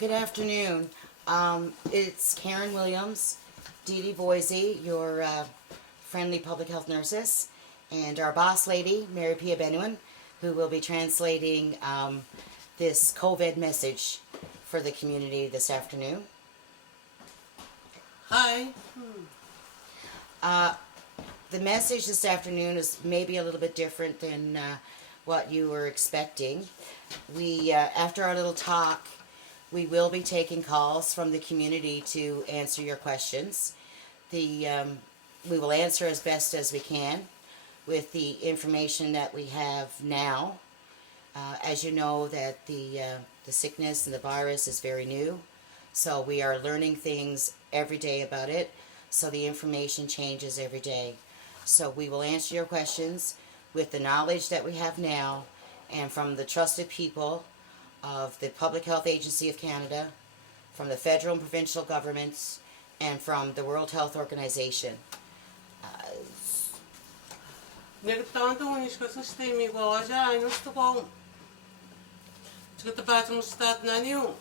Good afternoon. It's Karen Williams, DeeDee Voisey, your friendly public health nurses, and our boss lady, Mary Pia Benuen, who will be translating this COVID message for the community this afternoon. Hi. The message this afternoon is maybe a little bit different than what you were expecting. We, after our little talk, we will be taking calls from the community to answer your questions. We will answer as best as we can with the information that we have now. As you know, that the sickness and the virus is very new, so we are learning things every day about it, so the information changes every day. So we will answer your questions with the knowledge that we have now and from the trusted people of the Public Health Agency of Canada, from the federal and provincial governments, and from the World Health Organization. Tanto unisco sistemi goja ai nostro com. Chegou para um estado na new.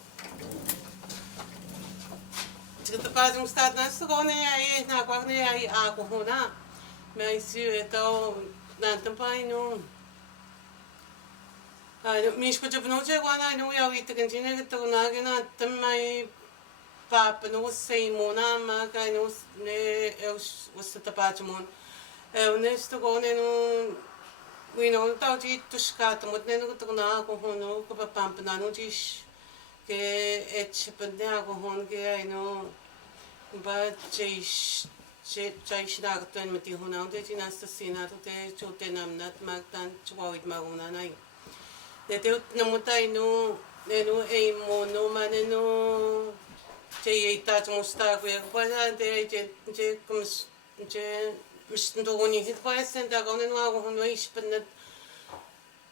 Chegou para um estado na só nem aí na qual nem aí a corona. Mas se então não também não. Me escuta não chegou na não eu ia ter que tinha que tô na que na também papa não sei mona mas que não né eu você tá para mon neste gone no we não tá de tuscata mas nem no tô na com no que pampa não diz que é tipo de água com que aí não vai já está atuando me digo não de nesta cena de chote namnat mas tan chuaid maguna nai de não mutai no ei mono mas no je está mostrar que vai de como je mistendo oni hit vai sentar com no algo no ispnet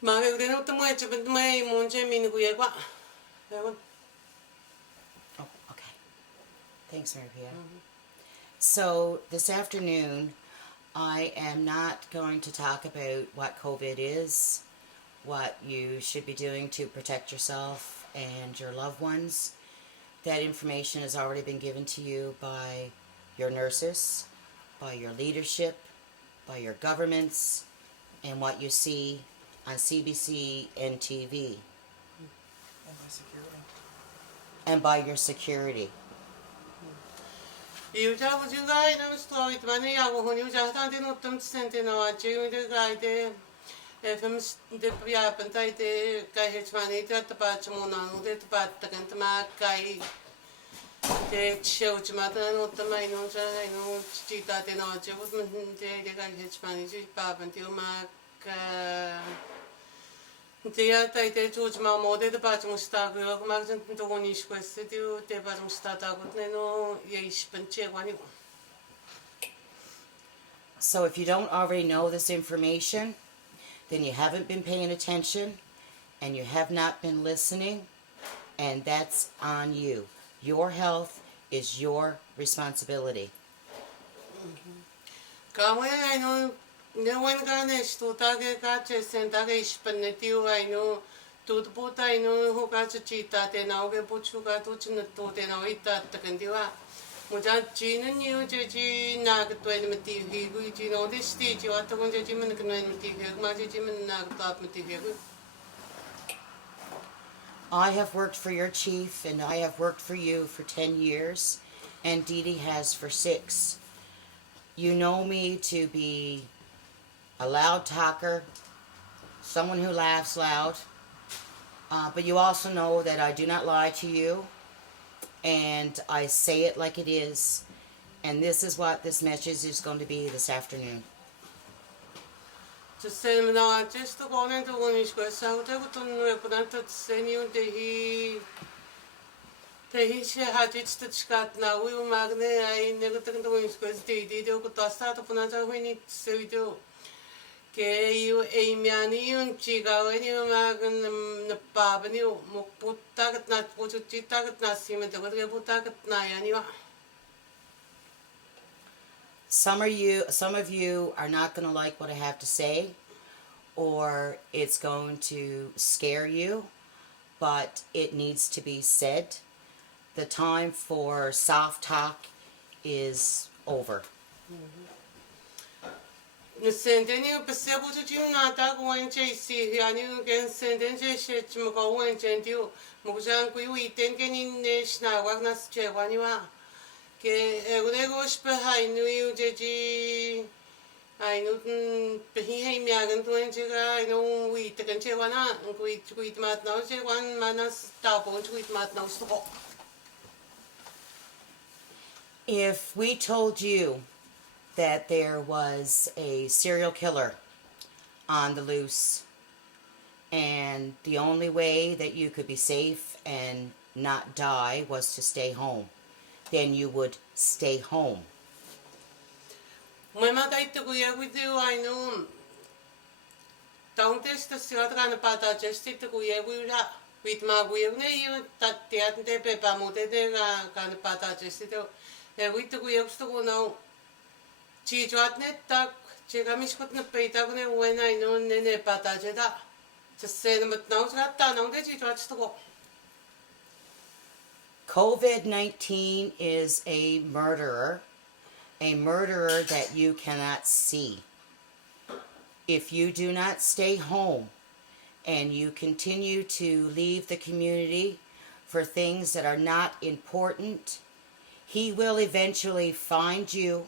mas eu não tô mais tipo mais monte mini que é Oh, okay. Thanks, Mary Pia. So this afternoon, I am not going to talk about what COVID is, what you should be doing to protect yourself and your loved ones. That information has already been given to you by your nurses, by your leadership, by your governments, and what you see on CBC and TV. And by your security. Eu já vou jogar e não estou e também eu já está tendo tanto sente não a gente de gaide vamos de piar pantai de cai mani de tapate monano de tapate que também cai de show de mata não também não já não tita de não já vou de cai mani de papante uma Dia tai te tuj ma mode de pa tum sta go ma jen to goni shko se tiu te pa tum sta ta gut no ye ispenche wani. So if you don't already know this information, then you haven't been paying attention and you have not been listening, and that's on you. Your health is your responsibility. Kawe ai no ne wen ga ne stu ta ge ka che sen ta ge ispenne tiu ai no tut puta ai no ho ka chi ta te na ge puchu ka tu chin tu te na ita ta kan diwa. Mo ja chi ne ni u je ji na ge to ne ti hi gu ji no de sti ji wa to gon je ji men ke ne ti ge ma ji ji men na ta me ti ge. I have worked for your chief and I have worked for you for 10 years and DeeDee has for 6. You know me to be a loud talker, someone who laughs loud, but you also know that I do not lie to you, and I say it like it is, and this is what this message is going to be this afternoon. To say me now, just to go into one is go so to go to no put to send you the she had it to scat now we magne I never took the wings because DeeDee do go start to put on when it so do. Que eu ei miani un chiga weni magan na babani mo puta kat na puchu chita kat na sima to ke puta kat na yani wa. Some of you are not going to like what I have to say, or it's going to scare you, but it needs to be said the time for soft talk is over. Sendeni pesebo tu jiu na ta ko en che si ya ni gen senden je she chimo ko en chen tiu mo jan ku wi ten gen in ne shna wa na che wa ni wa ke e ure go spe hai nu yu je ji ai nu pe hi hei mia gen tu en che ga nu wi te gen che wa na ku wi mat na che wan manas ta po ku mat na sto. If we told you that there was a serial killer on the loose and the only way that you could be safe and not die was to stay home, then you would stay home. Mai mata I te ku ia ku te ai nu taung test si ga tra na pata just te ku ia ku ra wit ma ku ia ne i ta te at te pe pa mo te ga na pata just te e wit ku ia sto ku no chi jwat ne tak che ga mis kot na pe ta ku ne when I know ne pata je da just se na mat no ga ta no de chi jwat sto ko. COVID-19 is a murderer that you cannot see. If you do not stay home and you continue to leave the community for things that are not important, he will eventually find you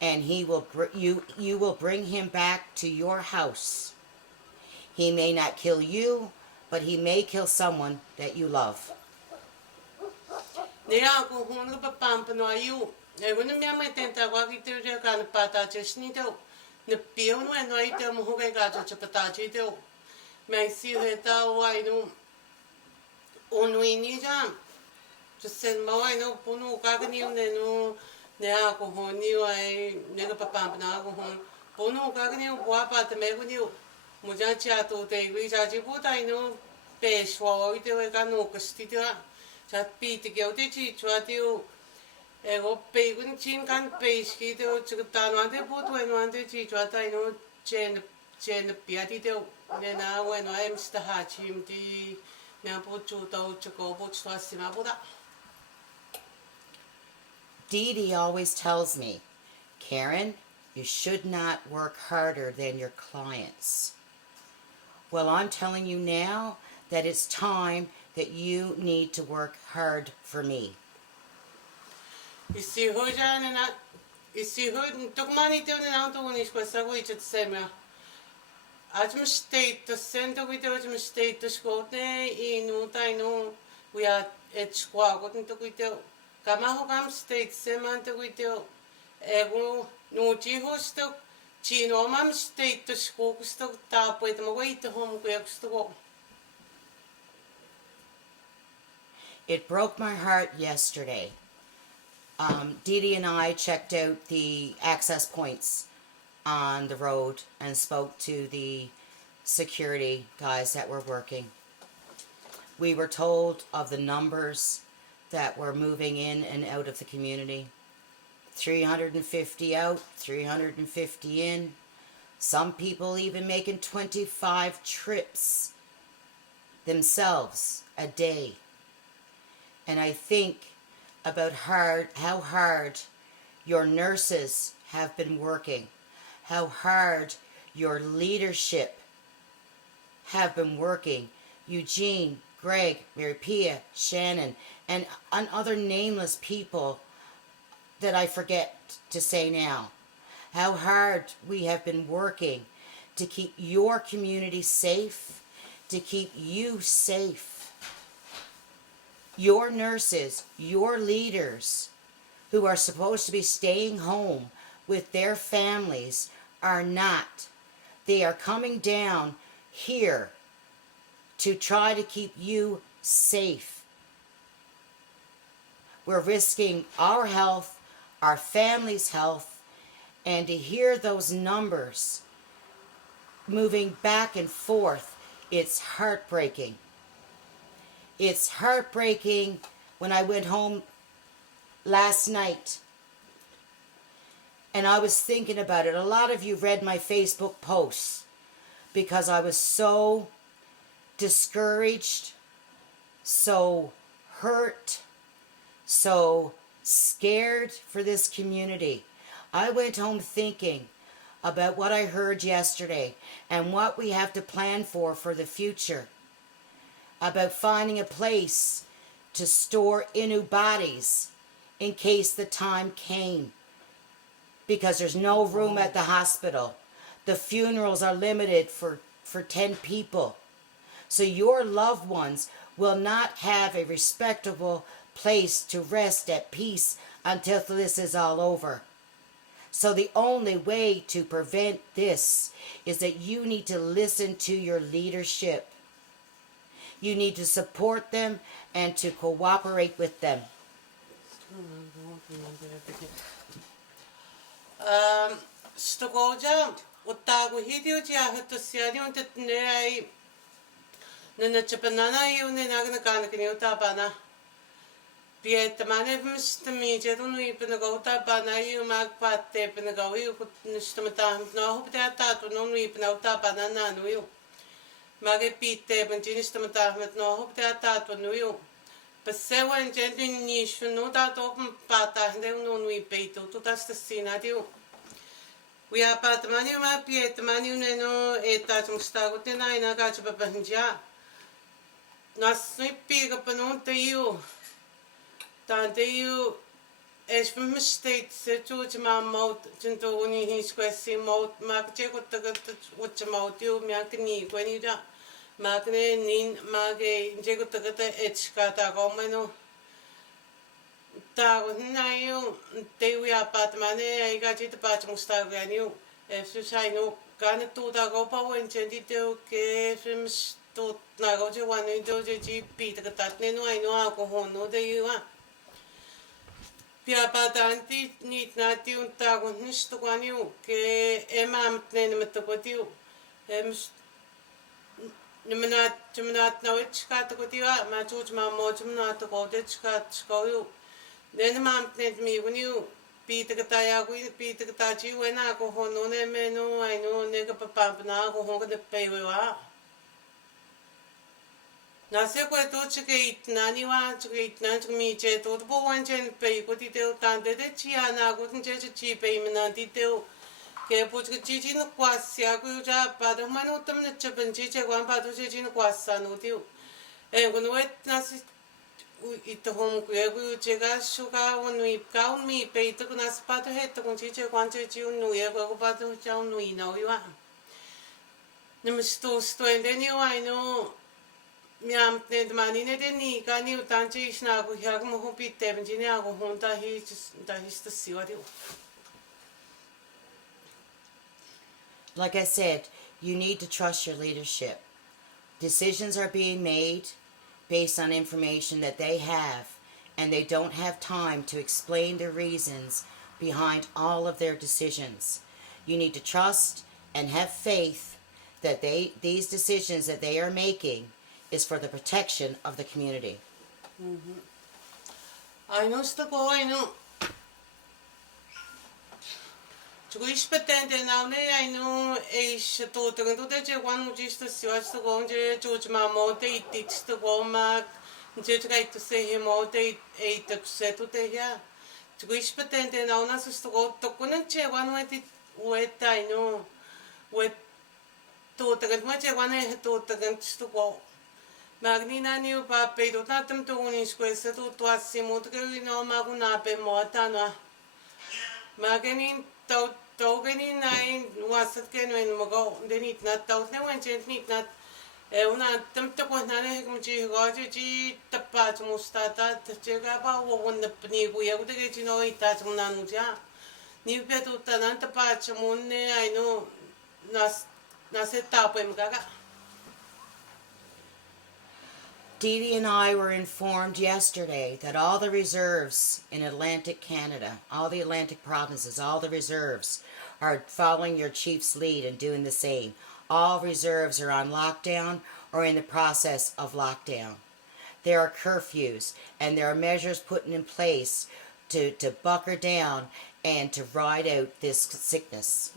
and he will you will bring him back to your house. He may not kill you, but he may kill someone that you love. Ne a ko hun ga pam pa no ayu e wona me mai tenta wa ki te re ka na pata just ni te ne pio no e no I te mo ho ga cha pata chi te mai si he ta wa no onu ni ja just sen mo ai no punu ka ni ne no ne a ko ho ni ai ne ga pam pa na ko hun punu ka ni wa pa te me ko ni mo ja cha to te wi ja ji bu tai no pe shwa I te ga no ko sti te cha pi te ge o te chi chwa te o e go pe gun chin kan pe ski te o chi ta no te bu to no te chi chwa tai no chen pi ti te ne na we no em sta ha chim ti na bu chu to chu ko bu chwa si ma bu da. DeeDee always tells me, Karen, you should not work harder than your clients. Well, I'm telling you now that it's time that you need to work hard for me. Isi ho ja ne na isi ho tok mani te ne na to ni ko sa go I chet se me ajm state to send to with ajm state to school ne I no tai no we are at school go to with kama ho kam state se man to with ego no chi ho sto chi no mam state to school sto ta po to mo go to home go sto. It broke my heart yesterday. DeeDee and I checked out the access points on the road and spoke to the security guys that were working. We were told of the numbers that were moving in and out of the community. 350 out, 350 in. Some people even making 25 trips themselves a day. And I think about how hard your nurses have been working, how hard your leadership have been working. Eugene, Greg, Mary Pia, Shannon, and other nameless people that I forget to say now. How hard we have been working to keep your community safe, to keep you safe. Your nurses, your leaders, who are supposed to be staying home with their families, are not. They are coming down here to try to keep you safe. We're risking our health, our family's health, and to hear those numbers moving back and forth, it's heartbreaking. It's heartbreaking when I went home last night and I was thinking about it. A lot of you read my Facebook posts because I was so discouraged, so hurt, so scared for this community. I went home thinking about what I heard yesterday and what we have to plan for the future. About finding a place to store Innu bodies in case the time came. Because there's no room at the hospital. The funerals are limited for 10 people. So your loved ones will not have a respectable place to rest at peace until this is all over. So the only way to prevent this is that you need to listen to your leadership. You need to support them and to cooperate with them. Stokoja uttagu hidioja hatusiani untetnei nana chapanana yune nagna kanakini utapana Pietmane mstmi jedunu ipnagota bana yu magpatte pnagawi nishtamata no huptata tu no ipna utapana nanu Mage pitte benjinistamata no huptata tu nu Pasewan jendin nishu no da to pata de no nui peito tu tastasina dio We are patmani ma pietmani no eta mustago tena ina gacha babanja Nasui piga panonte you Tante you es from mistake se to my mouth junto uni his question mouth mark check what the mouth you makni when you da magne nin mage jego tagata etskata gomeno ta na you te we are patmane I got it patch mustago you if you say no can to da go pa when chendi te ke from to na go je one do je pi ta tatne no I know ko hono de you Pia patanti nit nati un tago nisto kwaniu ke emam tnen metokotiu nimenat na witchka tokotiu ma chuch ma mojmna to kodechka tskoyu nen mam tnen mi guniu pita kataya gu pita katachi wena ko hono ne meno ai no ne ka papa na ko honga de pewa Nase ko to chike itnani wa chike itnan chmi che to bo wan chen pe ko ti te tan de chia na ko che chi pe mna ti te ke pu chike chi chi no kwa sia ku ja pa de ma no tam ne che ben chi che wan pa to che chi no kwa sa no ti e ko no et nase it hom ku e ku che ga shu ga un mi ka un mi pe to nas pa to het ko chi che kwan che chi un nu e ko pa to cha un nu i no wa ne sto ende ni wa no Miam ne manine de ni kani utanche isna ko hyak mo ho pitte benjine ago honta hi da hista siwadi Like I said, you need to trust your leadership. Decisions are being made based on information that they have, and they don't have time to explain the reasons behind all of their decisions. You need to trust and have faith that these decisions that they are making is for the protection of the community. I know sto I know Chuish patente now ne I know e to de je one just to sto go je chuch ma mo te it sto go ma je try to say him mo te e to se to te ya Chuish patente now na sto go to kun che one with I know with to ma che one to sto go Magnina niu pa pe do tatam to unis questa tu assimo che no maguna pe motana Magnin to genin nine wasat ke no en mogo denit na to ne wan chen nit na e una tam to ko na ne kum chi go chi tappa mustata che ga ba wo won ne ni bu ya de chi no ita chum na nu ja ni pe tu ta nan tappa chum ne ai no na se ta pe mga DeeDee and I were informed yesterday that all the reserves in Atlantic Canada, all the Atlantic provinces, all the reserves are following your chief's lead and doing the same. All reserves are on lockdown or in the process of lockdown. There are curfews and there are measures put in place to bucker down and to ride out this sickness.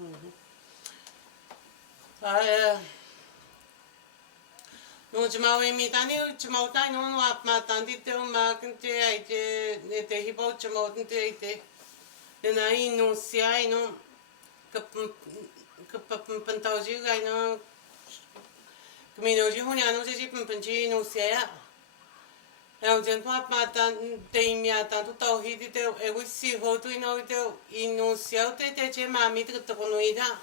No jumawe mi tani jumau tai no ap ma tanti te o ma kente ai te ne te hipo jumau te te. Na I no sia I no ka pantau ji ga no Kamino ji honi anu ji panji no sia. Eu jen pa ma tan te mi ata tu tau hi te e wi si ho tu no te I no sia te je ma mi te ko no ida.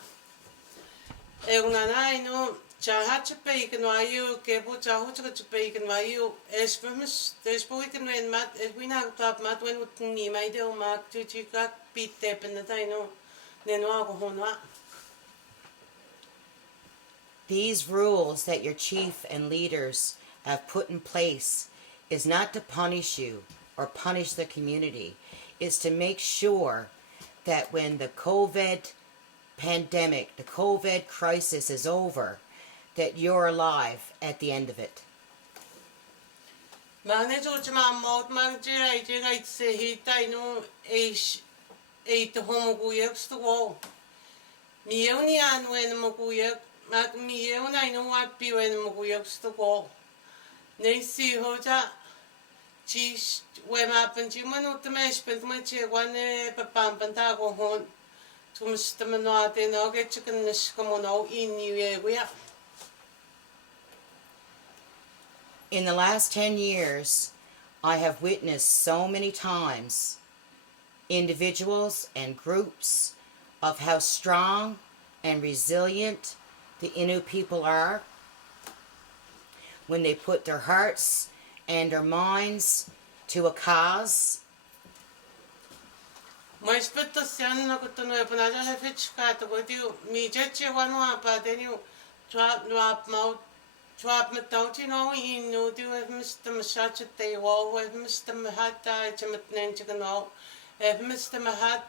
E una nai no Sheshatshiu I can wayu ke po Sheshatshiu I can wayu espemus despo I can wen mat es wina tap mat wen ni mai de o mak tu chika pite penata no ne no ko honwa. These rules that your chief and leaders have put in place is not to punish you or punish the community. It's to make sure that when the COVID pandemic, the COVID crisis is over, that you're alive at the end of it. Magne jo chama mot mag je ai je ga se hi tai no e te homo ku yeks to go. Mi eu ni anu en mo ku yek mak mi eu na no wa pi en mo ku yeks to go. Nei si ho ja chi we ma pen chi mo no te me spent mo che wane pa pam panta go hon. Tum stem no ate no ge chicken nis como no I ni we ya. In the last 10 years, I have witnessed so many times individuals and groups of how strong and resilient the Innu people are when they put their hearts and their minds to a cause. Mas petto sian no ko no e pana ja fetch ka to go tiu mi je che wanu apa de ni twa no ap mau twa me tau ti no I no tiu e Mr. Masacha te wo e Mr. Mahata che met nen che no e Mr. Mahat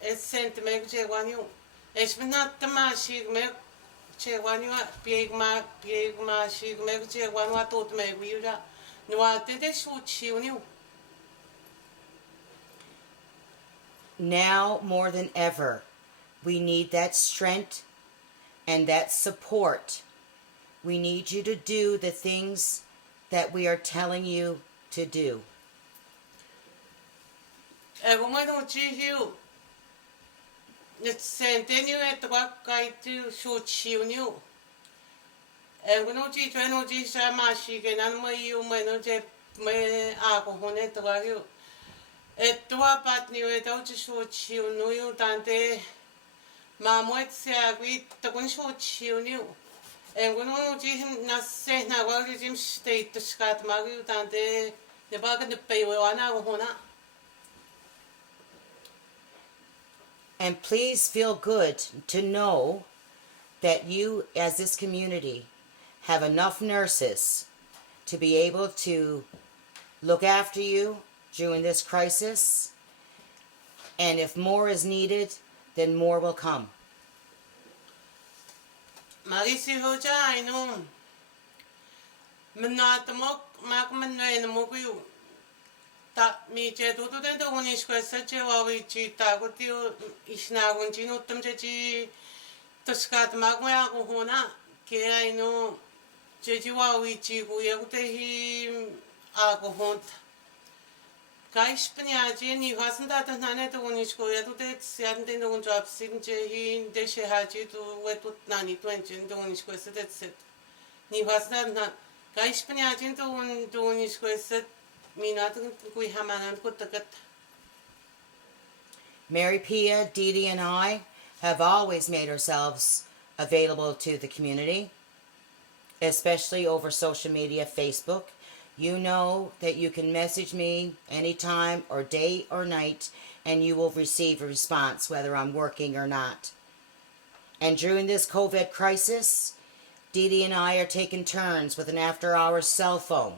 e sent me che wanu es not the ma shi me che wanu pieg ma shi me che wanu to me wi ra no ate de su chi uni. Now more than ever, we need that strength and that support. We need you to do the things that we are telling you to do. Ego mai no chi hiu. Net centennial et wa kai tu shu chiu niu. Ego no chi twa no chi sa ma shi ke nan mai yu mai no je me a ko hone to wa hiu. Et tua pat niu et au chi shu chiu no yu tante ma mo et se agui to kun shu chiu niu. Ego no chi na se na wa ji jim state to skat ma yu tante ne ba ka de pe wa na ko hona. And please feel good to know that you, as this community, have enough nurses to be able to look after you during this crisis. And if more is needed, then more will come. Marisi hoja I know. Menatamok mak menai mo ku ta mi che tu den to ni sco sa che wa wi chi ta ko ti isna gon chi no tam che chi to skat mak ma ko hona ke I know che chi wa wi chi ku ye ku te hi a ko hont kai spnya je ni hasen da ta na ne to ni sco ya tu te sian den gon job sin che hi de she ha chi tu we tu na ni tu en chen to ni sco sa te set ni hasen na kai spnya je to ni sco sa Mary Pia, DeeDee, and I have always made ourselves available to the community, especially over social media, Facebook. You know that you can message me anytime or day or night, and you will receive a response whether I'm working or not. And during this COVID crisis, DeeDee and I are taking turns with an after-hours cell phone.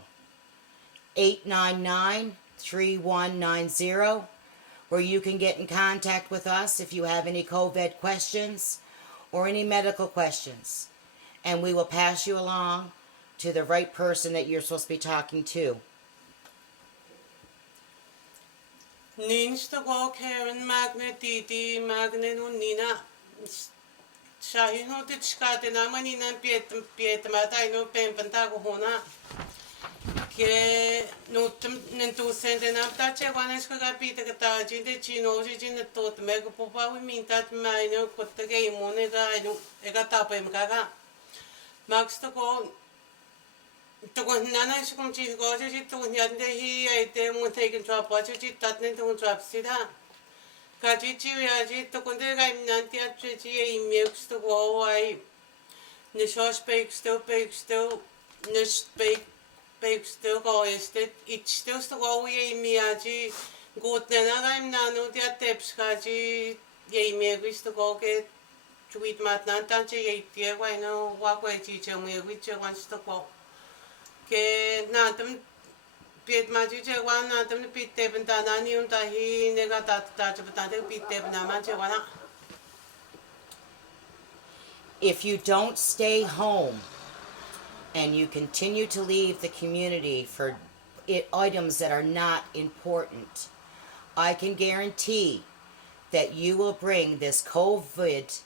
899-3190, where you can get in contact with us if you have any COVID questions or any medical questions, and we will pass you along to the right person that you're supposed to be talking to. Nins to go Karen Magnet DeeDee Magnet Nina Shahino te chkate namani nan pietamata ino pempanta ko hona. Ke no nento sente na tache wanes ka pita ka ta jinde chino jinde tot me ko popa wi mintat mai no kotta ke imone ga ino ega tape mkaga. Max to ko nana skum chi go ji to nyande hi ai te mo taken drop watch ji tat ne to drop sida. Kaji chi ya ji to ko de ga nanti at ji e mix to go ai ne shosh bake still ne bake still go is it still to go e mi aji gut ne na ga nanu dia tips ka ji e mi wis to go ke tweet mat nan tan ji e tie wa no wa ko ji che mi wi che wan to go ke na tam piet ma ji che wan na tam pi te ben ta na ni un ta hi ne ga ta che ta te pi te na ma che wa na. If you don't stay home and you continue to leave the community for items that are not important, I can guarantee that you will bring this COVID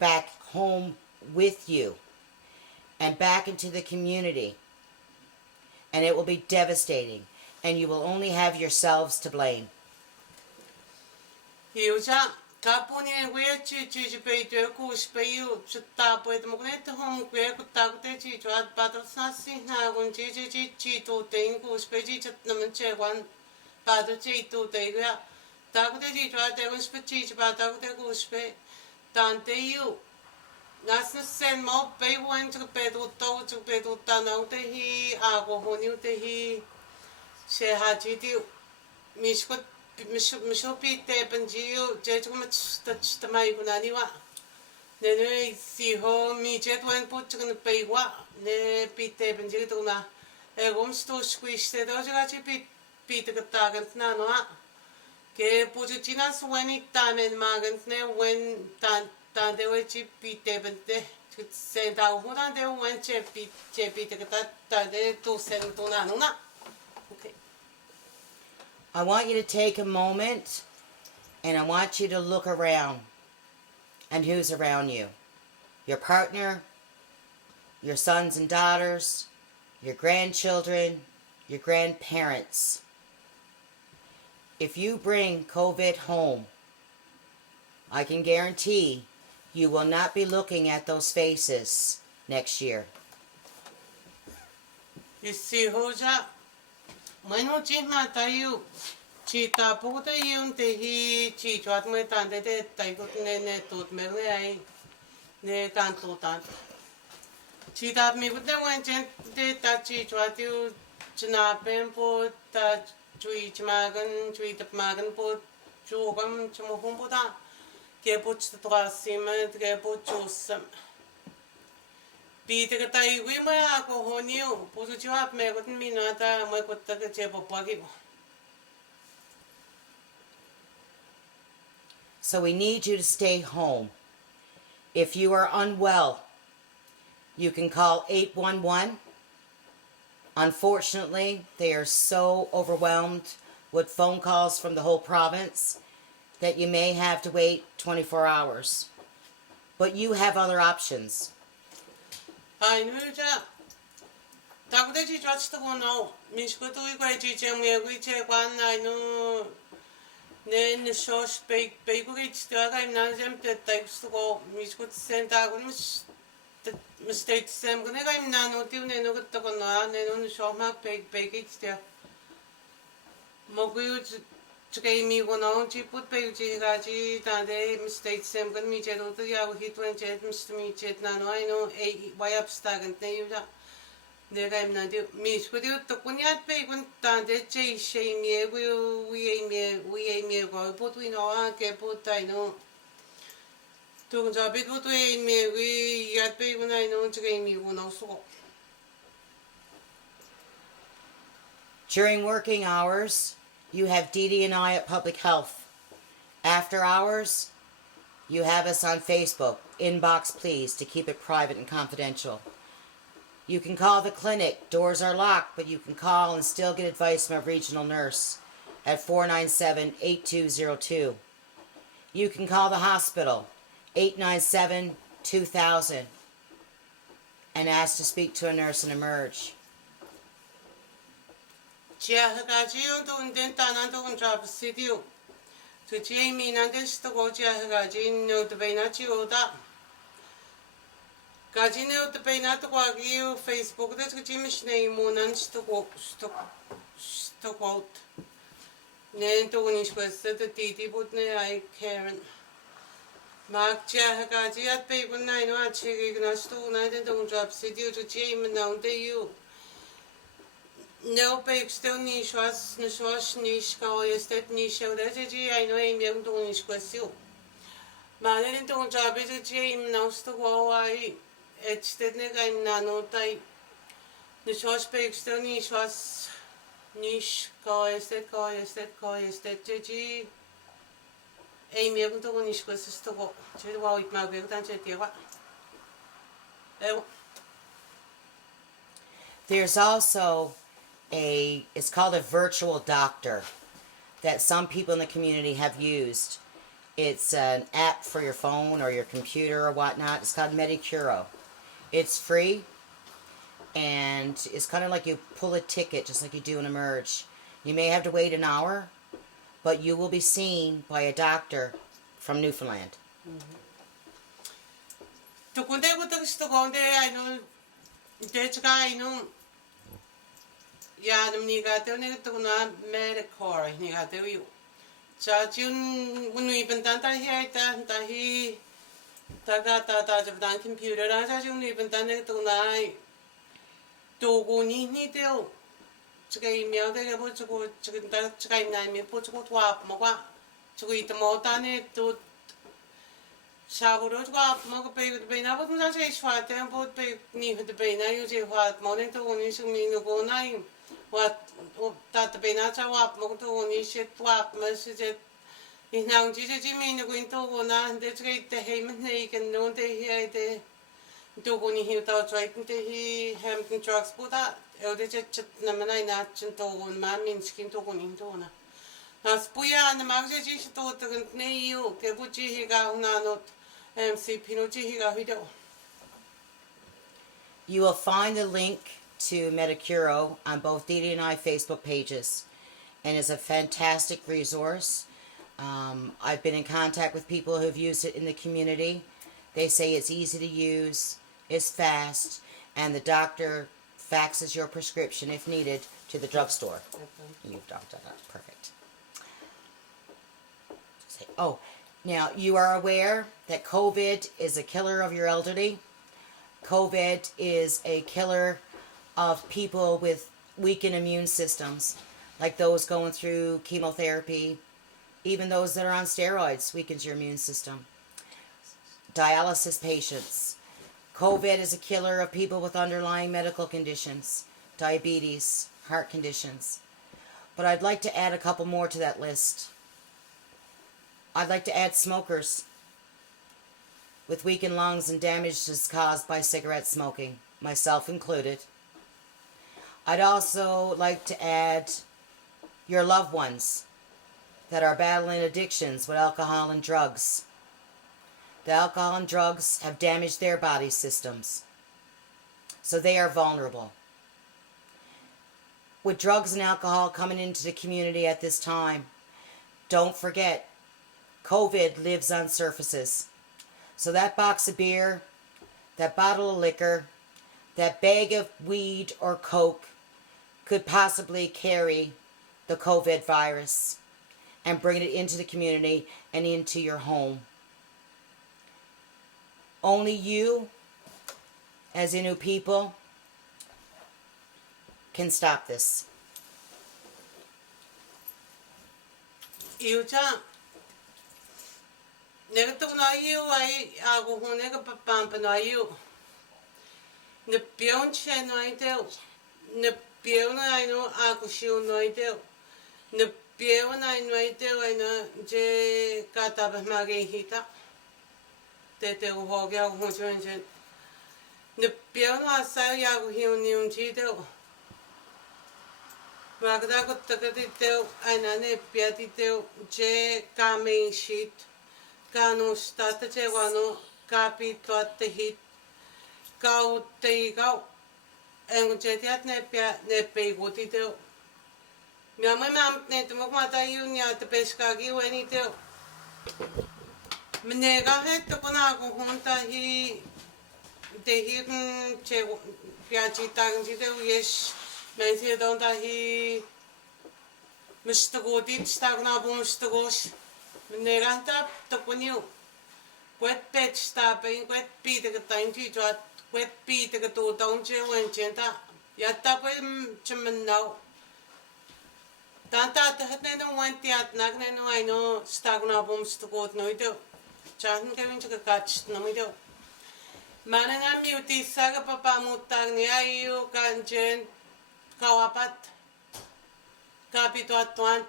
back home with you and back into the community. And it will be devastating. And you will only have yourselves to blame. Tapone where chi pay to coos pay you should tap with Mognet home where could tap the chi to add battle sassy now when chi to think goose pay at Namanche one battle chi to take ya. Tap the chi to add the one speech battle the goose pay. Dante you. That's the same more pay one to pay to pay to turn out the he, Ago Honu the he. Sheshatshiu Miss could. Misho pite penjiu je chuma tamai kunani wa ne ne si ho mi je tuen put chun pei wa ne pite penjiu tu na e gom sto squish te do ja chi pite ka ta gan na no ke pu ju china sueni ta men ma gan ne wen tan de we chi pite bente se da hu dan de wen che pite ka ta de tu sen tu na no na. Okay. I want you to take a moment and I want you to look around and who's around you. Your partner, your sons and daughters, your grandchildren, your grandparents. If you bring COVID home, I can guarantee you will not be looking at those faces next year. You see who's up? Mano chi mata yu chi ta pu te yun te hi chi chwat me tan te tai ko ne tut me le ai ne kan tu tan chi ta mi bu te wen chen te ta chi chwat yu chna pen po ta chui magan po chu gam chmo hum po ta ke po ch to sim ke po chu sam Pite ka tayo wi mo ako honyo. Puso chwap me ko minata mo ko ta ka che popagi. So we need you to stay home. If you are unwell, you can call 811. Unfortunately, they are so overwhelmed with phone calls from the whole province that you may have to wait 24 hours. But you have other options. Ai nu ja. Ta ko de chi chwat sto ko no. Mi sko tu i ko chi che me wi che kwan ai no. Ne shosh pe ko ki sto ga na jem te ta sto ko mi sko sen ta ko mi state sem ko ne ga na no ti ne no ko to ko na ne no sho ma pe ki sto. Mo ko yu chke mi ko no chi put pe chi ga chi ta de mi state sem ko mi che do to ya ko hit wen che mi che na no ai no e why up stagnant ne yu ja de ga na de mi sko de to ko nya pe ko ta de che she mi wi mi ko put wi no a ke put tai no to ja be put wi mi wi ya pe ko na no chke mi ko no so. During working hours, you have DeeDee and I at Public Health. After hours, you have us on Facebook. Inbox, please, to keep it private and confidential. You can call the clinic. Doors are locked, but you can call and still get advice from a regional nurse at 497-8202. You can call the hospital, 897 2000 and asked to speak to a nurse and emerge. 지하가지요 돈된 따난도 잡 시디오 저 제미난데 스토고 지하가지 노트베나 지오다 가지네 노트베나 또 과기요 페이스북에 저 지미시네 모난 스토고 스토고 네 또니 스퀘스트 DeeDee 붙네 아이 캐런 막 지하가지 앗 베이군 나이노 아치기 그나스도 나이든 동 잡 시디오 저 제미 나온데요 No, but still niche was niche go is that niche that I know I'm young to niche question. Man, I didn't job is a Jim now to go away. It's the nigga I'm not type. The short speak still niche was niche go is that JG. I'm young to niche questions to go. To go with my big than There's also it's called a virtual doctor that some people in the community have used. It's an app for your phone or your computer or whatnot. It's called Medicuro. It's free, and it's kind of like you pull a ticket, just like you do in Emerge. You may have to wait an hour, but you will be seen by a doctor from Newfoundland. Ja, de negatief negatief na Medicare negatief yo. Sa jun unui bentan ta hi ta hi ta jabdan computer ra sa jun unui bentan negatief na to go ni teo. Chika email de bo chuko chika ina mi po chuko twa mo kwa chuko ita mo ta ne to sa bo ro kwa mo ko pe na bo sa se shwa te bo pe ni de pe na yo je hwa mo ne to ni su mi no go na what that be not a wap mo to ni shit wap message in now ji me no going to go na de great the him ne can no de here de do go ni hiuta try to he Hampton trucks puta el de chet na mana na chin to go ma min skin to go ni to na as puya na mag ji to to ne you ke bu ji hi ga na no MCP no ji hi ga video. You will find the link to Medicuro on both DeeDee and I Facebook pages, and is a fantastic resource. I've been in contact with people who've used it in the community. They say it's easy to use, it's fast, and the doctor faxes your prescription if needed to the drugstore. You've doctored that. Perfect. Oh, now you are aware that COVID is a killer of your elderly. COVID is a killer of people with weakened immune systems, like those going through chemotherapy, even those that are on steroids weakens your immune system. Dialysis patients. COVID is a killer of people with underlying medical conditions, diabetes, heart conditions. But I'd like to add a couple more to that list. I'd like to add smokers with weakened lungs and damages caused by cigarette smoking, myself included. I'd also like to add your loved ones that are battling addictions with alcohol and drugs. The alcohol and drugs have damaged their body systems, so they are vulnerable. With drugs and alcohol coming into the community at this time, don't forget, COVID lives on surfaces. So that box of beer, that bottle of liquor, that bag of weed or coke could possibly carry the COVID virus and bring it into the community and into your home. Only you, as Innu people, can stop this. Nega to na you ai ago ho nega pampa na you. Ne pion che no ai teu. Ne pion ai no ago shiu no ai teu. Ne pion ai no ai teu ai na je kata ba mage hita. Te te ho ga ho chen chen. Ne pion a sa ya go hiu ni un chi teu. Magda ko takati teu ai na ne piati teu je ka main sheet. Kano stata che wano kapi tuat te hit kau te kau en jetiat ne pe goti te mia mai mam ne te mata yu nya te pesca gi weni te mne ga het to kona ko hunta hi te hi che piaci tang ji te yes men se don ta hi Mr. Godit stagna bo Mr. Gosh mne ga ta to koniu quét pet sta pe quét pi te tan ji cho quét pi te to tong che wen chen ta ya ta pe chem nau ta te het ne no wen ti at nag ne no ai no stagna bo Mr. God no ito chan ke win che ka ch no mi do mana na mi uti sa ga papa mutang ni ai u kan chen kawapat kapito atuan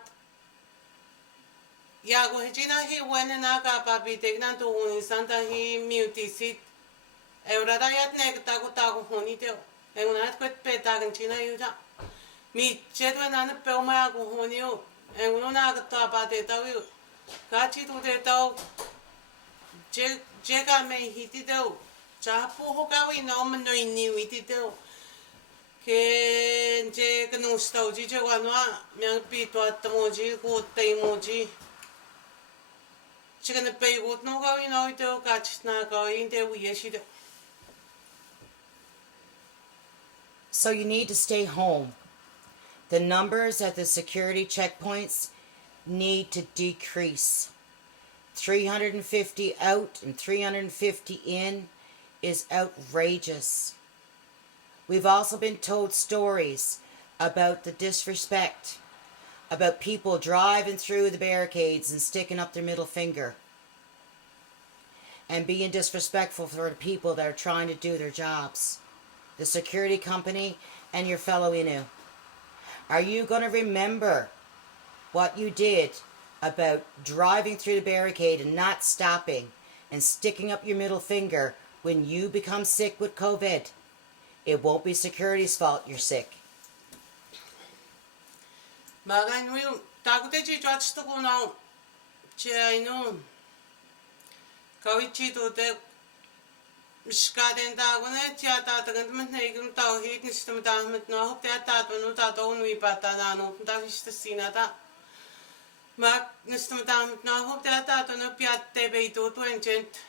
ya go hejina hi wena na ka papi tegna to un santa hi muti sit eurada yat ne ta ko honi te en una ko peta kan china yuja mi chedwa na ne pe ma go honi u en una ka ta pa te ta u ka chi tu te ta je ka me hi ti te cha pu ho ka wi no me no ni wi ti te ke je ka no sta u ji je wa no me pi to at mo ji ko te mo ji Chicken the bay would no go in oil, catch na go in there we issued. So you need to stay home. The numbers at the security checkpoints need to decrease. 350 out and 350 in is outrageous. We've also been told stories about the disrespect, about people driving through the barricades and sticking up their middle finger and being disrespectful for the people that are trying to do their jobs, the security company and your fellow Innu. Are you going to remember what you did about driving through the barricade and not stopping and sticking up your middle finger when you become sick with COVID? It won't be security's fault you're sick. Magan will talk to you watch the go now. I know. Kawichi to the Skaden Dagone, Tiata, the government nagum tau hate system damage no hope that no that only patano, that is the Sinata. Mark Mr. Madame no hope that no piate beito to engent.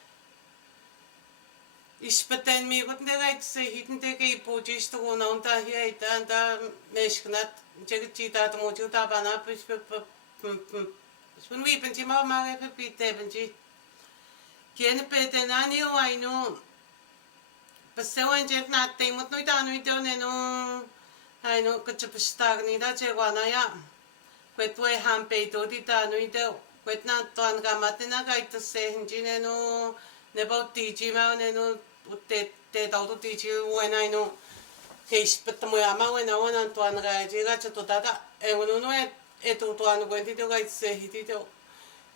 Ispaten me what the right say he can take a purchase to go on here and meshknat. Chita to Mojuta Bana, when we penty mamma repeat Tevenji. Can pet and I know. But so and jet not thing what no done we don't know. I know got to stagni that Jewanaya. Quit way hampe to the tanuido. Quit not on Gamatina guide to say Gino never teach him out and no they don't teach you when I know. But the Moyama when I want to unraja to Tata, and when no eto to un to guide say he did.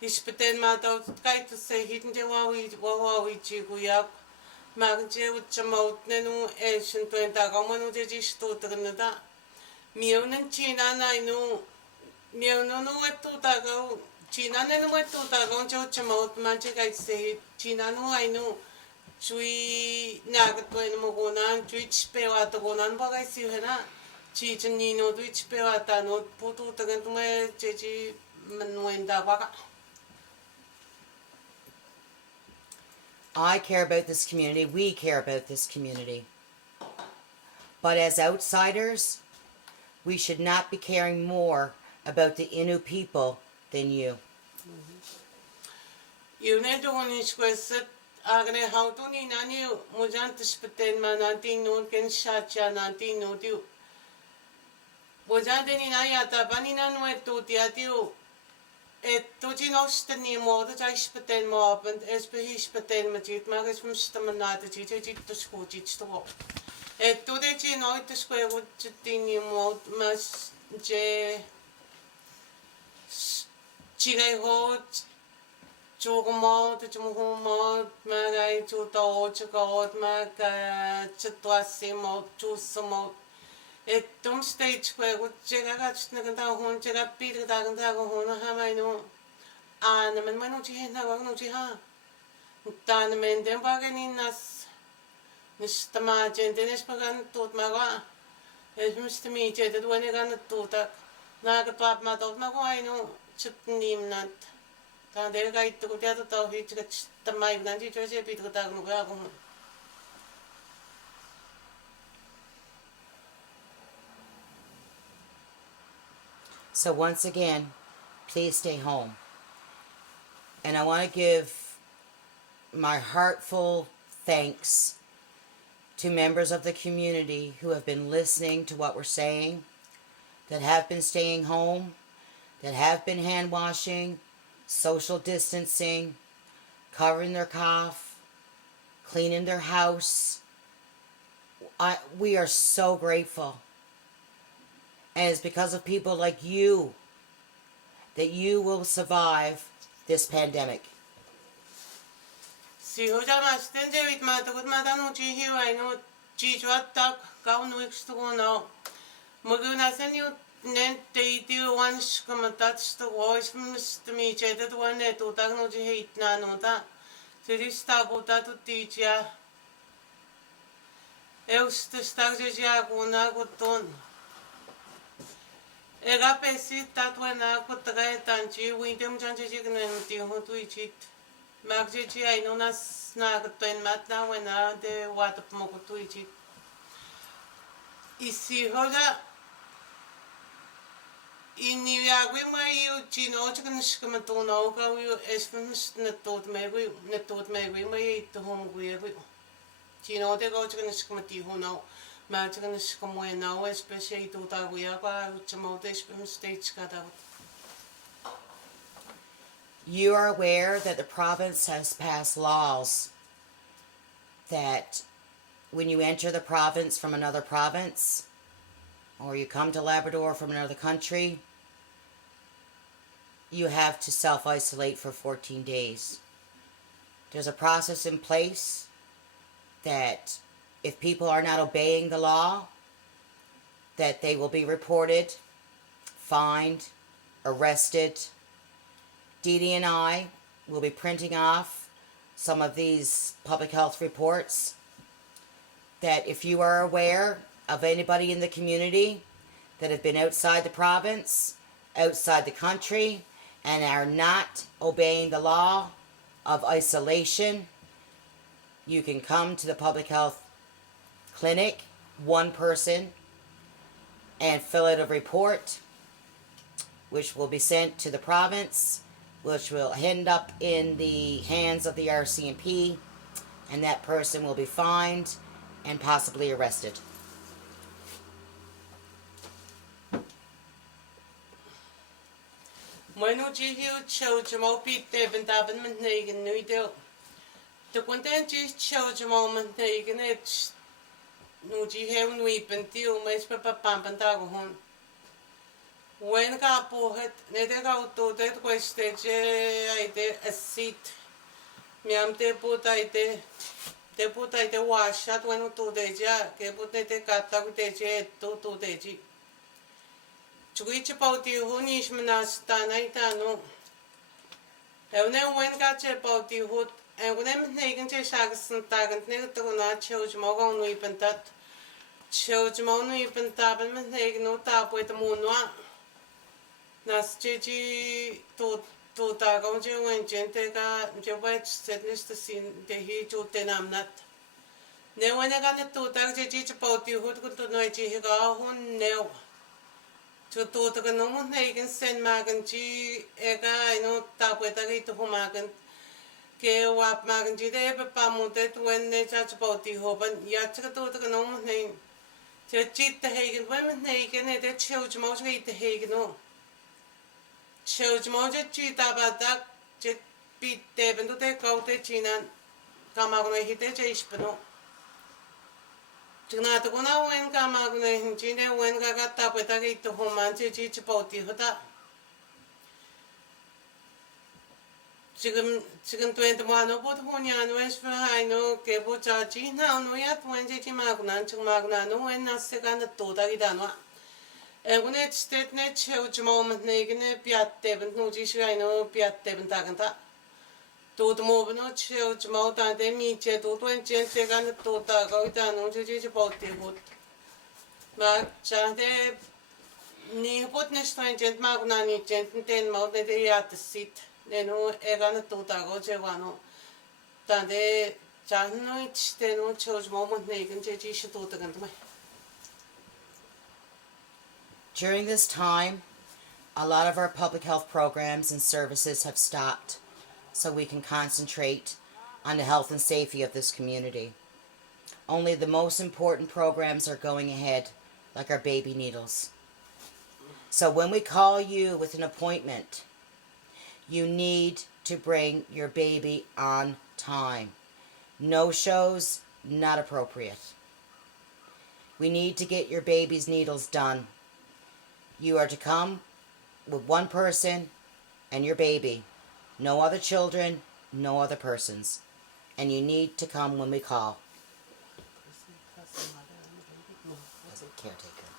He's pretend matter guide to say he didn't know we chiguyak. Magje with Chamot Nenu, ancient 20 Gamano de Gisto Trinidad. Mion and China, I know. Mion no wet to Tago. China and wet to Tago, Chamot, magic I say. China no, I know. Chui Nagatwen Mogona, Twitch Pewa to Gonan, but I see her not. Chich and Nino, Twitch Pewata, no Putu, Tagantuma, Jeji, Manuenda Waka. I care about this community. We care about this community. But as outsiders, we should not be caring more about the Innu people than you. You need to only Agre how to ni nani mujantis peten mananti no ken shacha nanti no tiu. Mujante ni naya tapanina no etu tiatiu. Et tuji no stani mo the jais peten mo and espehis peten majit magas mustamanata jit to school jit to walk. Et to de chi no to square would tini mo mas je chigay ho Chugumo, the Chumumo, Magai, Chuto, Chugod, Maga, Chatuasimo, Chusimo. It don't stage where would Jagach Nagahon, Jagapi, the Dagahon, Hamino, and the Manuji, Navanuji, Tan menden bagani nas nistama jendenes pagan tot maga. Es müsste mi jede duene gan totak. Naga pap ma tot mago aino chutnim nat. Tan der ga itto kutia to tau hi chika tamai ganji choje pit ko tag no ga ko. So once again, please stay home. And I want to give my heartful thanks to members of the community who have been listening to what we're saying, that have been staying home, that have been hand washing, social distancing, covering their cough, cleaning their house. We are so grateful. And it's because of people like you that you will survive this pandemic. Si hoja masten je vit ma to ma danu ji hi wa no ji jwa tak ka no ekstu no. Mogu na sen you nen te ti wan skama tat sto voice must mi je de wan ne to tak no ji hit na no ta. Se ri sta bota to ti ja. Eu sta je ja guna goton. Ega pesi tatwana kutra tanchi windem janche jignen ti ho tuichit. Magji ai no nas na gten matna wena de wat mo tuichit. Isi hoja ini ya gwi mai u chino chicken skama to no ka u esfens na tot me gwi mai to hom gwi gwi. Chino de go chicken skama ti ho no. You are aware that the province has passed laws that when you enter the province from another province, or you come to Labrador from another country, you have to self-isolate for 14 days. There's a process in place that if people are not obeying the law, that they will be reported, fined, arrested. DeeDee and I will be printing off some of these public health reports, that if you are aware of anybody in the community that have been outside the province, outside the country, and are not obeying the law of isolation, you can come to the public health clinic, one person, and fill out a report which will be sent to the province, which will end up in the hands of the RCMP, and that person will be fined and possibly arrested. Bueno ji hiu chou jmo pi te ben da ben men negen nui de. De content ji chou jmo men negen et nu ji heu nui ben tiu mes pa pam ben da go hon. When ka po het ne de ka to de ko stage ai de asit. Miam te puta ite washat when to de ja ke puta te kata ku te je to de ji. Chuichi pauti huni shmanas tanai tanu. Evne when ka che pauti hut en when negen che shagsan tagant ne to na choj moga nui pentat. Choj mo nui pentaben men negen no ta poet munwa. Nas cheji to ta ga je when gente ka je wet setnis to sin de hi chu tenamnat. Ne when ga ne to ta je chi pauti hut ku to no chi ga hun ne. To the no negen sen magan ji ega ino tapeta to magan ke wap magan ji de pa monte when ne chach bauti hoban yach to the no negen che chit the hagen when negen ne de choj mo ge the hagen no choj mo je chi ta ba da che bit de ben to te ko te chinan kamago ne hite che ispno China to na when ka magne chine when ka ta peta ke to homan che chi pauti hota chicken 21 no bot honya no es fa hai no ke bo cha chi na no ya when chi magna chung magna no when na se ka na to da ida no e une state ne cheu moment ne gene piatte ben no chi shai no piatte ben ta kan ta Todo mo no cheo chmo ta de mi che to tuen chen che gan to ta ga ta no che che bo te bot. Ma cha de ni bot ne stein chen ma na ni chen ten mo de ya te sit. Ne no e gan to ta ga che wa no. Ta de cha no ich te no cheo chmo mo ne gan che che to ta gan mai. During this time, a lot of our public health programs and services have stopped so we can concentrate on the health and safety of this community. Only the most important programs are going ahead, like our baby needles. So when we call you with an appointment, you need to bring your baby on time. No shows, not appropriate. We need to get your baby's needles done. You are to come with one person and your baby. No other children, no other persons. And you need to come when we call. As a caretaker.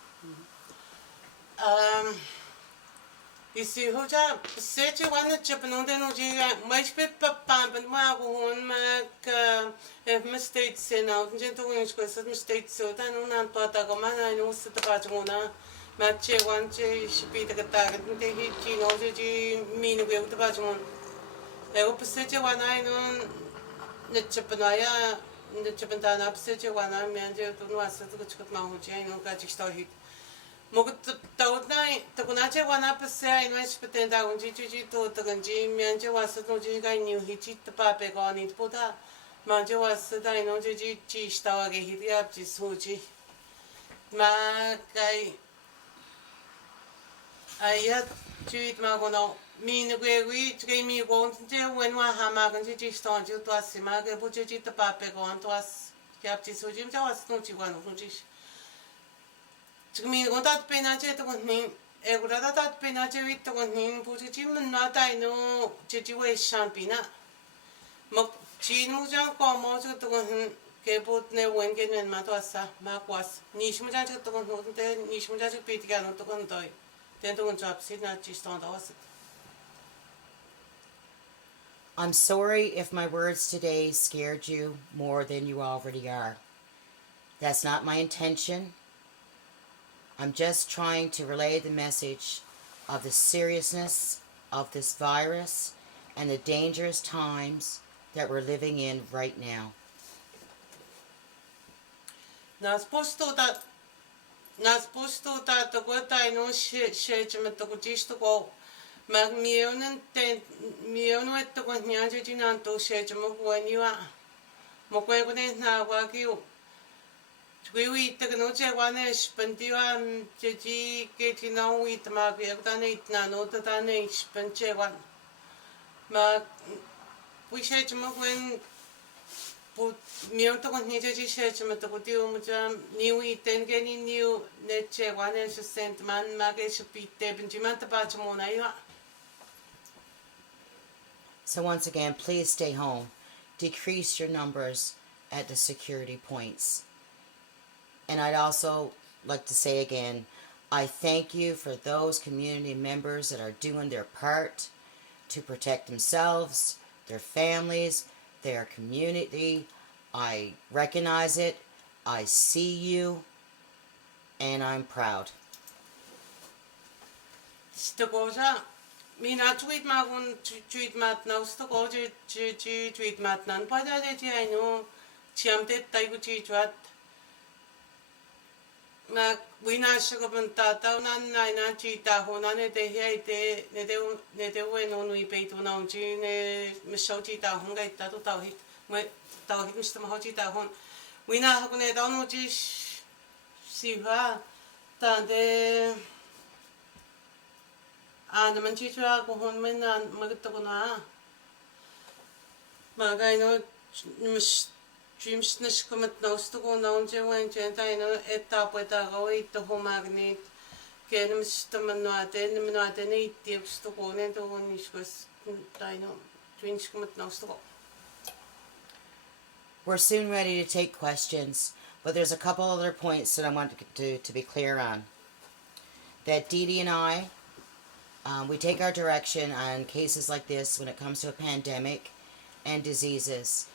Isi hoja seche wana chapno de no jiga mais pe pam ma go hon ma ka mistake se na nje to wins ko sa mistake so ta no nan to ta go ma na no sa ta pa chuna ma che wan che shipi ta ta de hi ji no ji mi no ge ta pa chuna e o seche wana no ne chapna ya ne chapna na seche wana me anje to no asa to chkat ma ho che no ka chi sta hi Mogu taut nai takuna che wana pase ai no es petenda unji ji to taganji mianje wasa no ji ga new hichi pa pe go ni puta manje wasa dai no ji sta wa ge hi ya ji suji ma kai ai ji ma go no mi no ge wi ji mi go je wen wa ha ma gan ji sta ji to asi ma ge bu ji pa pe go an to as ya ji suji ma wasa no ji wa no ji 지금 이거 다 빼나제 또 니 에고라다 다 빼나제 위또 니 부지 지문 나다이노 제지웨 샴피나 뭐 진무장 거모저 또 개보네 원게는 마도았사 마고스 니시무장 또 근데 니시무장 비디가 또 근도 된동은 잡시나 지스ton다 왔어 I'm sorry if my words today scared you more than you already are. That's not my intention. I'm just trying to relay the message of the seriousness of this virus and the dangerous times that we're living in right now. Nas posto ta to go ta no she me to jisto go mag mionen ten miono to go nyanje jinan to she mo go niwa mo ko go na wa ki we took no che wane spendiwa ji ke ti no we to ma be ta ne na no ta ne spenche wan ma we she mo when bu mio to kon ni ji she mo to ti mo ja ni we ten ge ni ni ne che wane se sent man ma ge se pi te ben ji man ta pa mo na yo. So once again, please stay home. Decrease your numbers at the security points. And I'd also like to say again, I thank you for those community members that are doing their part to protect themselves, their families, their community. I recognize it. I see you. And I'm proud. Stogoja, mina tweet magun tweet mat now stogoja tweet mat nan pada de I know chiamte taigu chi chat. Na wina shagaban tata nan na chita hona ne de he ne de we no nui pe tu na unchi ne misho chita honga ita tu tauhid me tauhid mista ma chita hon wina hakune da no chi siva ta de na man chi chua ko hon men na magto ko na magai no mis Dreams nish kumat naustu ko naunje wen jenta ino etapa ta gawi to ho magnet kenem staman no ate ne tiepstu ko ne to nish kos taino dreams kumat naustu ko. We're soon ready to take questions, but there's a couple other points that I want to be clear on. That DeeDee and I, we take our direction on cases like this when it comes to a pandemic. and diseases.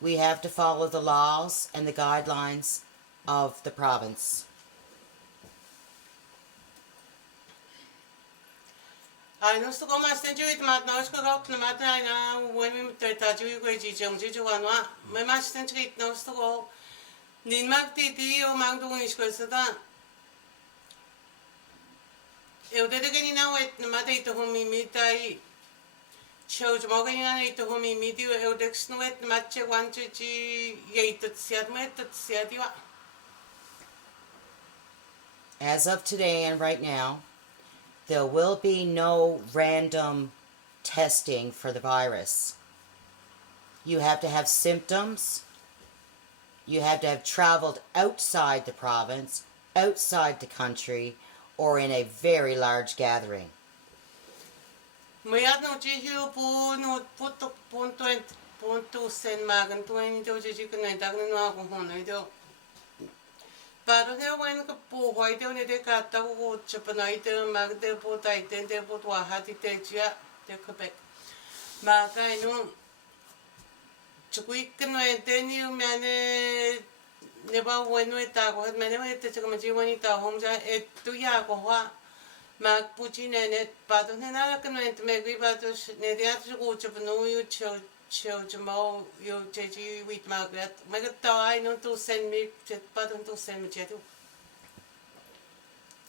We have to follow the laws and the guidelines of the province. I know so much that you eat mat now, it's got no matter. I know when we touch you, go to Jung Jijuana. My master treat no to go. Ninmak DeeDee or Magdalene is good. Eu did again now at the matter to whom we meet. I chose Morgan to whom we meet you. Eldex no at the match 1 to G8 at Siadmet at Siadia. As of today and right now, there will be no random testing for the virus. You have to have symptoms. You have to have traveled outside the province, outside the country, or in a very large gathering. Mayat no Jihu no put to Ponto Sen Magan 20 you can attack the Nago. But there when the poor white on the Cata, Chapanite, Magde put I tend to put Wahati Teja, the Quebec. Maka, I know. Chiquican and then you manage never when we talk with many ways to come when you talk homes at 2 Yakoa. Mac Puchin and it, but on another convent, maybe but Nediat go to know you Chojamo, you JG with Margaret. Magata, I know to send me button to send me to.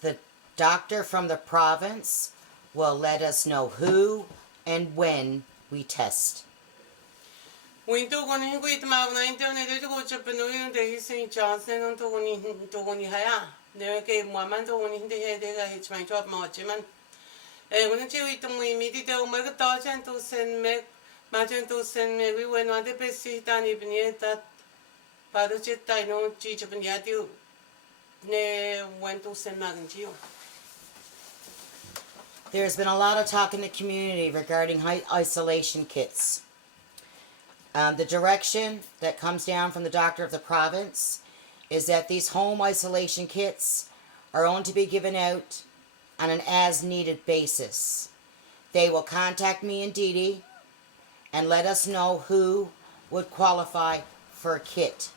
The doctor from the province will let us know who and when we test. We do go in with my 19 to go to Benuen, the St. Johnson, and to go in Haya. There came one man to go in the head, I hit my job, Marchman. And when you eat them, we meet it, Magata and to send me. Imagine to send me, we went on the best seat and even yet that Paduchet, I know, teach up in Yadu, ne went to send Magantio. There's been a lot of talk in the community regarding isolation kits. The direction that comes down from the doctor of the province is that these home isolation kits are only to be given out on an as-needed basis. They will contact me and DeeDee and let us know who would qualify for a kit.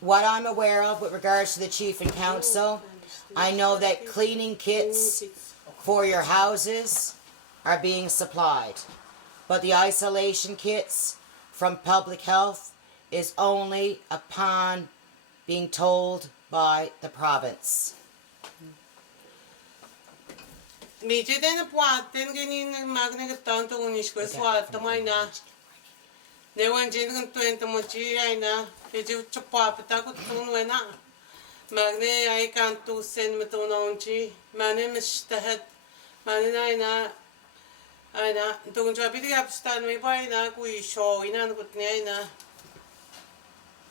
What I'm aware of with regards to the chief and council, I know that cleaning kits for your houses are being supplied, but the isolation kits from public health is only upon being told by the province. Me did in a pot, then getting magnet down to Unishko, swat the mine. They went in 20 Mochina, it you to pop it out to when I. Magne, I can't do send me to Nonchi. My name is Stahet. Manina, I know, don't drop it up, stand me by now, we show in and good Nina.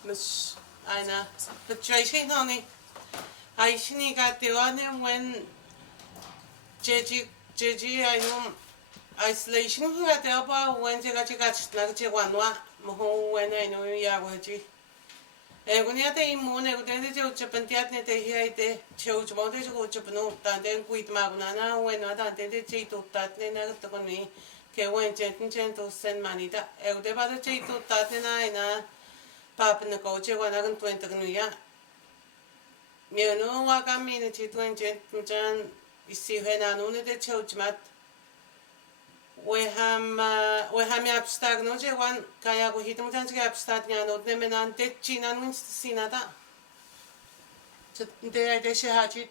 Miss, I know, but Tracy, honey, I sneak at the one when. Jeji, I know isolation who had the upper when they got snuggy one, when I know Yawaji. And when you're the moon, then the Japantiat, they hear the church mother to go to Pano, and then quit Magunana, when not attended to that, then I took on me, Kawan Jentin to send money. Eldeba the cheat to Tatina, Papa and the coach, 120 New York. You know what I mean, it's 20 You see, when I know the church mat, we have me abstract, no, one Kaya go hit him to abstract, you know, them and dead chin and wins to see nada. So they Sheshatshiu.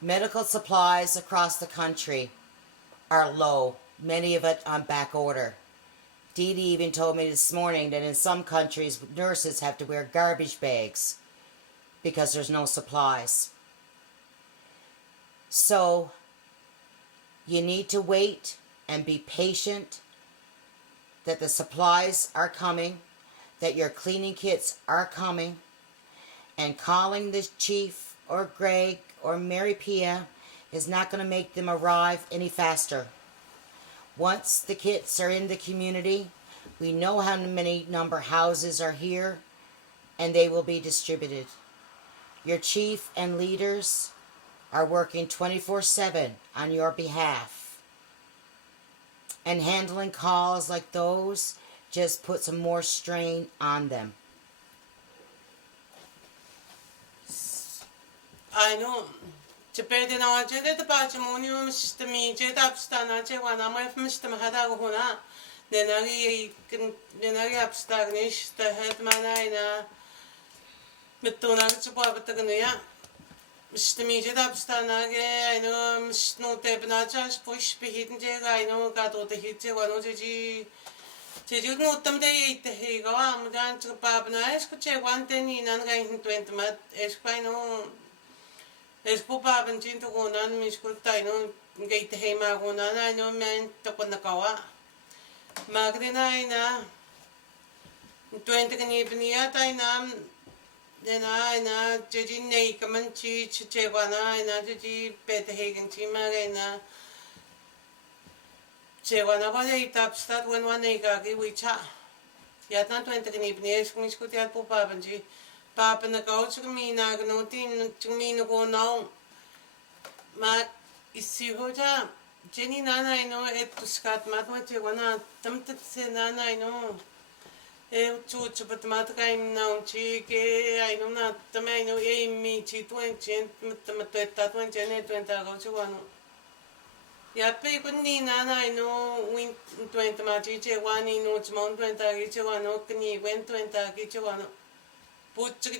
Medical supplies across the country are low, many of it on back order. DeeDee even told me this morning that in some countries, nurses have to wear garbage bags because there's no supplies. So, you need to wait and be patient that the supplies are coming, that your cleaning kits are coming, and calling the chief or Greg or Mary Pia is not going to make them arrive any faster. Once the kits are in the community, we know how many number houses are here, and they will be distributed. Your chief and leaders are working 24/7 on your behalf. And handling calls like those just puts some more strain on them. I know. Pwede na nga dyan, ito pa, mo niyo mistami, dyan tapsta na dyan, wana mo yung mistamahada ko na. Nenari apsta gnish, tahat manay na, mituna ka chupa batag ya. Mistami dyan tapsta na, I know, mistnote na dyan, push pihitin dyan, I know, kato tahit dyan, wano dyan, 제주 노tamde ite higawa mudan chupabna esku che wante ni nan ga in 20 mat esku no esku paban chin to gonan misku tai no gate he ma gonan I no men to konakawa magdina ina 20 kani bnia tai nam na jeji nei kaman chi che wana ina jeji pete hegen chi ma ina Chewana ba ay tapstat when one egagi wicha. Yat na 20 kanibnies kung iskutiat po papanji. Papa na kao chumina ganotin chumino ko now. Ma isiho ja. Jenny nana no et tuskat matma chewana tamtat se nana no. Chuchu patmat kaim na chi ke I know na tamay no mi chi 20 matata 20 go chwano. Yape kunni nana no win 20 maji che wani no chmon 20 gi che wano kni wen 20 gi che wano puchgi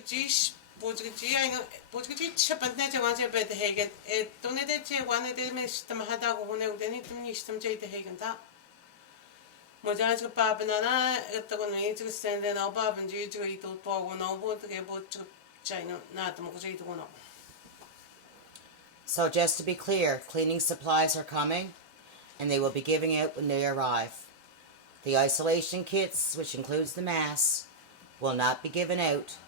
I know puchgi chapantne che wan che bet hegen tone de che wan de me stam hada go ne udeni tumni stam che de hegen ta moja che pa banana et go ne che sende na ba ban ji che i to go no bo de bo che no na to mo che to no. So just to be clear, cleaning supplies are coming, and they will be giving out when they arrive. The isolation kits, which includes the masks, will not be given out,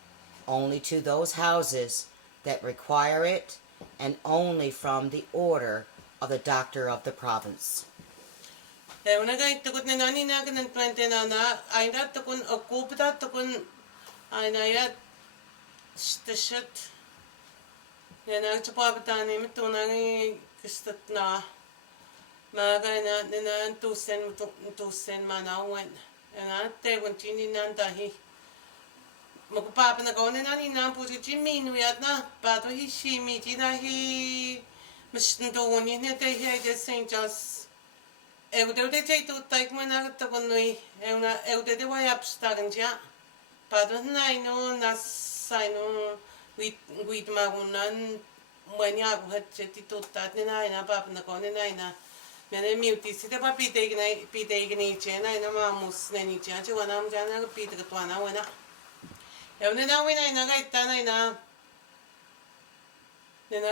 only to those houses that require it, and only from the order of the doctor of the province. Una ga tukut na nani na kan 20 na ay na tukun okupta tukun ay na ya stashat Yana chupabitani mitunani kistatna magana nina tusen manawen and te continue nantahi Mokupapa na go nani na puji minu yatna pato hi shimi tina hi mishtoni ne te hi just St. Just Eude te tu take mana to konui euna eude de way up staganja pato na no nasaino with magunan when you have to that na papa na kone na mene muti si te pa pite igni chena na mamus ne ni cha che wana am jana pite ka twana wana evne na wina na ga itana na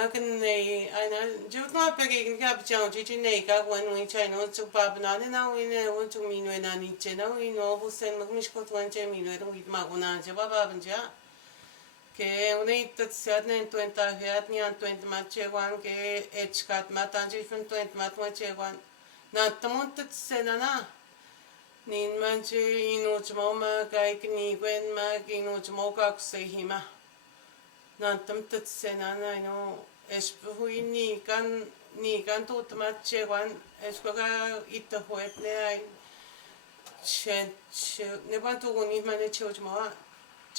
kan nei ana jut na pe igni ka chang chi nei ka wan wi chai no chu papa na na wina won chu mi no na ni chena wi no bu sen mag mish ko twan che mi no with maguna che baba banja que una itatsiat en 20 hiat ni an 20 machewan que echkat matan ji fun 20 matmachewan na tamont tsenana nin manche inu chmoma kai kni gwen ma inu chmoka ksehima na tamt tsenana no espu ni kan tot machewan eskoga ita hoet ne ai chen ne bantu ni mane chojma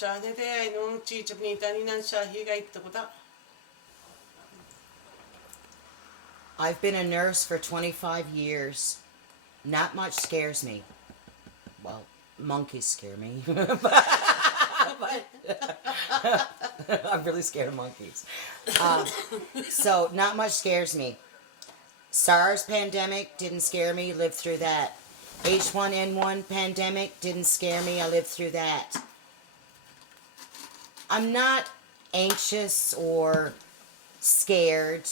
I know I've been a nurse for 25 years. Not much scares me. Well, monkeys scare me. but I'm really scared of monkeys. So not much scares me. SARS pandemic didn't scare me. Lived through that. H1N1 pandemic didn't scare me. I lived through that. I'm not anxious or scared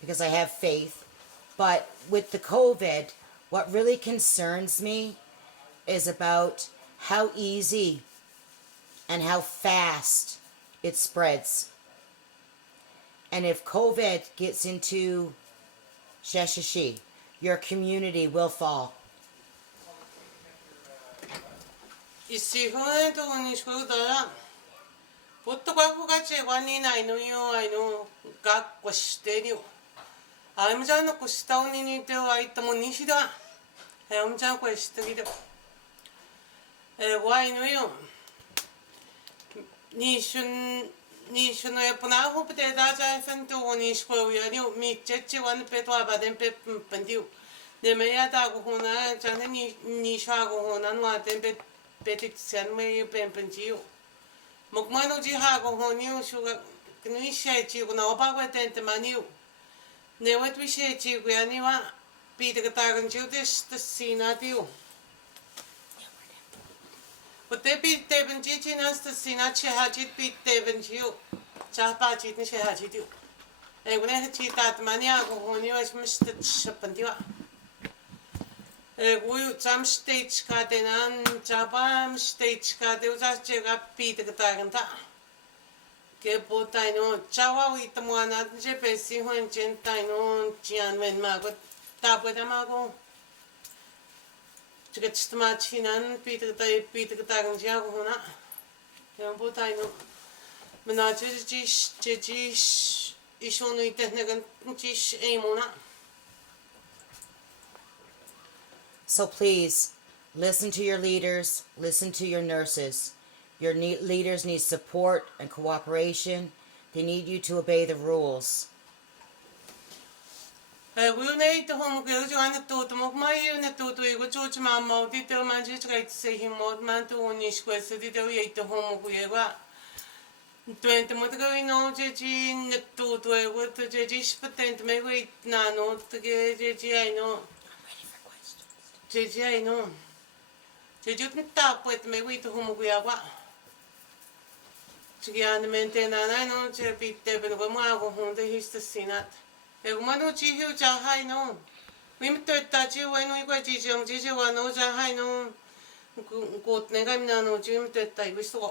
because I have faith, but with the COVID, what really concerns me is about how easy and how fast it spreads. And if COVID gets into Sheshatshiu, your community will fall. Pottokakuga chewani nainu yo ainu gak kwashtenyo. Aimjan kustauni ni te aitamo nishida. Aimjan kwashtegida. Wainu yo. Nishun e punahu pete da ja fentu nishko yani mi chechi wan petwa baden pe pendiu. Ne meya da go hona jane ni sha go hona no aten pe petit sen me pen pendiu. Mokmano ji ha go honiu shuga kni shechi go na oba go tente maniu. Ne wat wi shechi go yani wa pi de tagan ju des de sina diu. But pi te benji nas de sina che hajit pi te benji. Cha pa ji ni che hajit diu. E go ne chi tat mania go honiu es mist shapandiwa. Gue jam stage ka denan jabam stage ka de usa chega pi de tagan ta. Ke botai no chawa wi tamana je pesi hon chen tai no chian wen ma go ta pueda ma go. Chega chitma chinan pi de tagan ja go na. Ke botai no mena je ishonu itehnegan jish emona. So please, listen to your leaders, listen to your nurses. Your leaders need support and cooperation. They need you to obey the rules. We need to home go to an to mok my unit to go to mamma, did the man just right say him more man to unish quest, did we ate the home of Gueva. 20 months ago, no, Jeji, to what the Jejish patent may wait, no, to get Jeji, I know. Jeji, I know. Jeju can tap with me with whom we are. Chigian maintain and I know Jebi Devin Gomago home the his the Senate. A Manu Jihu Jahai no. We met that you when we got Jijum Jiju and no Jahai no. Good Negamino Jim that I wish to.